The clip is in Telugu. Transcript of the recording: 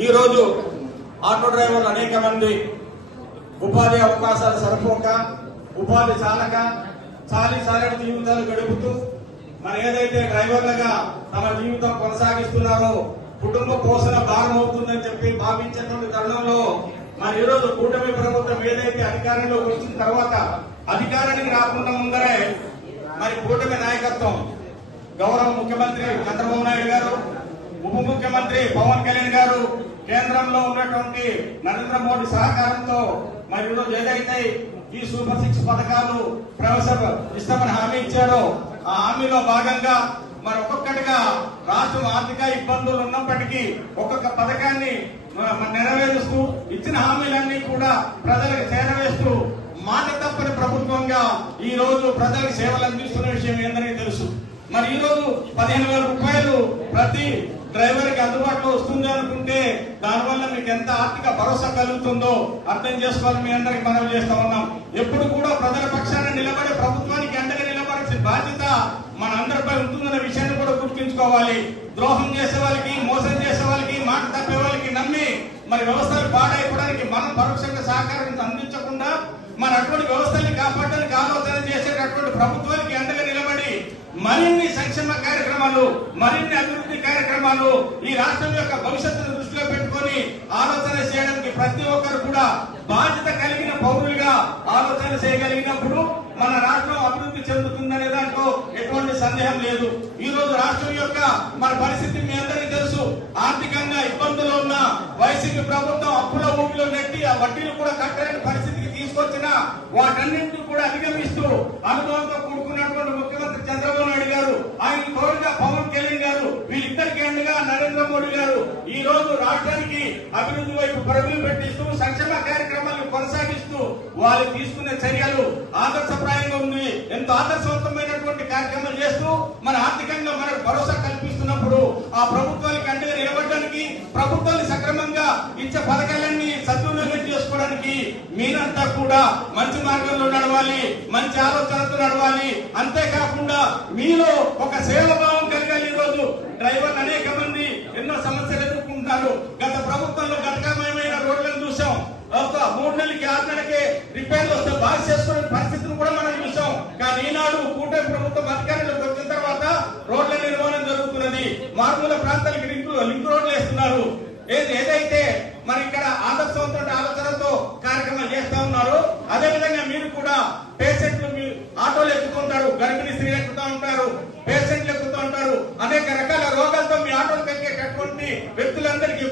ఈ రోజు ఆటో డ్రైవర్లు అనేక మంది ఉపాధి అవకాశాలు సరిపోక ఉపాధి చాలక సాలెడు జీవితాలు గడుపుతూ మరి ఏదైతే డ్రైవర్లుగా తమ జీవితం కొనసాగిస్తున్నారో కుటుంబ పోషణ భారం అవుతుందని చెప్పి భావించేటువంటి తరుణంలో మరి ఈరోజు కూటమి ప్రభుత్వం ఏదైతే అధికారంలోకి వచ్చిన తర్వాత అధికారానికి రాకుండా ముందరే మరి కూటమి నాయకత్వం గౌరవ ముఖ్యమంత్రి చంద్రబాబు నాయుడు గారు, ఉప ముఖ్యమంత్రి పవన్ కళ్యాణ్ గారు, కేంద్రంలో ఉన్నటువంటి నరేంద్ర మోడీ సహకారంతో మరి ఈరోజు ఏదైతే ఈ సూపర్ 6 పథకాలు ఇస్తామని హామీ ఇచ్చారో ఆ హామీలో భాగంగా మరి ఒక్కొక్కటిగా రాష్ట్రం ఆర్థిక ఇబ్బందులు ఉన్నప్పటికీ ఒక్కొక్క పథకాన్ని నెరవేరుస్తూ ఇచ్చిన హామీలన్నీ కూడా ప్రజలకు చేరవేస్తూ మాట తప్పని ప్రభుత్వంగా ఈ రోజు ప్రజలకు సేవలు అందిస్తున్న విషయం ఏందని తెలుసు. మరి ఈ రోజు 15,000 రూపాయలు ప్రతి డ్రైవర్ కి అందుబాటులో వస్తుంది అనుకుంటే దానివల్ల మీకు ఎంత ఆర్థిక భరోసా కలుగుతుందో అర్థం చేసుకోవాలని మీ అందరికి మనవి చేస్తా ఉన్నాం. ఎప్పుడు కూడా ప్రజల పక్షాన నిలబడే ప్రభుత్వానికి అండగా నిలబడాల్సిన బాధ్యత మనందరిపై ఉంటుందన్న విషయాన్ని కూడా గుర్తుంచుకోవాలి. ద్రోహం చేసే వాళ్ళకి, మోసం చేసే వాళ్ళకి, మాట తప్పే వాళ్ళకి నమ్మి మరి వ్యవస్థలు పాడైపోవడానికి మనం పరోక్షంగా సహకారం అందించకుండా మరి అటువంటి వ్యవస్థల్ని కాపాడడానికి ఆలోచన చేసేటటువంటి ప్రభుత్వానికి అండగా నిలబడి మరిన్ని సంక్షేమ కార్యక్రమాలు, మరిన్ని అభివృద్ధి కార్యక్రమాలు ఈ రాష్ట్రం యొక్క భవిష్యత్తును దృష్టిలో పెట్టుకొని ఆలోచన చేయడానికి ప్రతి ఒక్కరు కూడా బాధ్యత కలిగిన పౌరులుగా ఆలోచన చేయగలిగినప్పుడు మన రాష్ట్రం అభివృద్ధి చెందుతుందనే దాంట్లో ఎటువంటి సందేహం లేదు. ఈ రోజు రాష్ట్రం యొక్క మన పరిస్థితి మీ అందరికీ తెలుసు. ఆర్థికంగా ఇబ్బందులు ఉన్న వైసీపీ ప్రభుత్వం అప్పుల ఊపిలో నెట్టి ఆ వడ్డీలు కూడా కట్టలేని పరిస్థితికి తీసుకొచ్చిన వాటన్నింటినీ కూడా అధిగమిస్తూ అనుభవంతో కూడుకున్నటువంటి ముఖ్యమంత్రి చంద్రబాబు నాయుడు గారు, ఆయన తోడుగా పవన్ కళ్యాణ్ గారు, వీళ్ళిద్దరికి అండగా నరేంద్ర మోడీ గారు ఈ రోజు రాష్ట్రానికి అభివృద్ధి వైపు పరుగులు పెట్టిస్తూ సంక్షేమ కార్యక్రమాలను కొనసాగిస్తూ వాళ్ళు తీసుకునే చర్యలు ఆదర్శప్రాయంగా ఉంది. ఎంతో ఆదర్శవంతమైనటువంటి కార్యక్రమాలు చేస్తూ మన ఆర్థికంగా మనకు భరోసా కల్పిస్తున్నప్పుడు ఆ ప్రభుత్వానికి అండగా నిలబడడానికి, ప్రభుత్వాన్ని సక్రమంగా ఇచ్చే పథకాలన్నీ సద్వినియోగం చేసుకోవడానికి మీరంతా కూడా మంచి మార్గంలో నడవాలి, మంచి ఆలోచనతో నడవాలి. అంతేకాకుండా మీలో ఒక సేవాభావం కలగాలి. ఈ రోజు డ్రైవర్లు అనేక మంది ఎన్నో సమస్యలు ఎదుర్కొంటున్నారు. గత ప్రభుత్వంలో గతకమయమైన రోడ్లను చూసాం. ఒక 3 నెలలకి 6 నెలలకి రిపేర్లు వస్తే బాగా చేసుకునే పరిస్థితిని కూడా మనం చూసాం. కానీ ఈనాడు కూటమి ప్రభుత్వం అధికారంలోకి వచ్చిన తర్వాత రోడ్ల నిర్మాణం జరుగుతున్నది. మారుమూల ప్రాంతాలకు లింక్ రోడ్లు వేస్తున్నారు. ఏదైతే మరి ఇక్కడ ఆదర్శవంతమైన ఆలోచనతో కార్యక్రమాలు చేస్తా ఉన్నారు. అదే విధంగా మీరు కూడా పేషెంట్లు ఆటోలు ఎక్కుతుంటారు, గర్భిణీ స్త్రీలు ఎక్కుతూ ఉంటారు, పేషెంట్లు ఎక్కుతూ ఉంటారు. అనేక రకాల రోగాలతో మీ ఆటోలు ఎక్కేటటువంటి వ్యక్తులందరికీ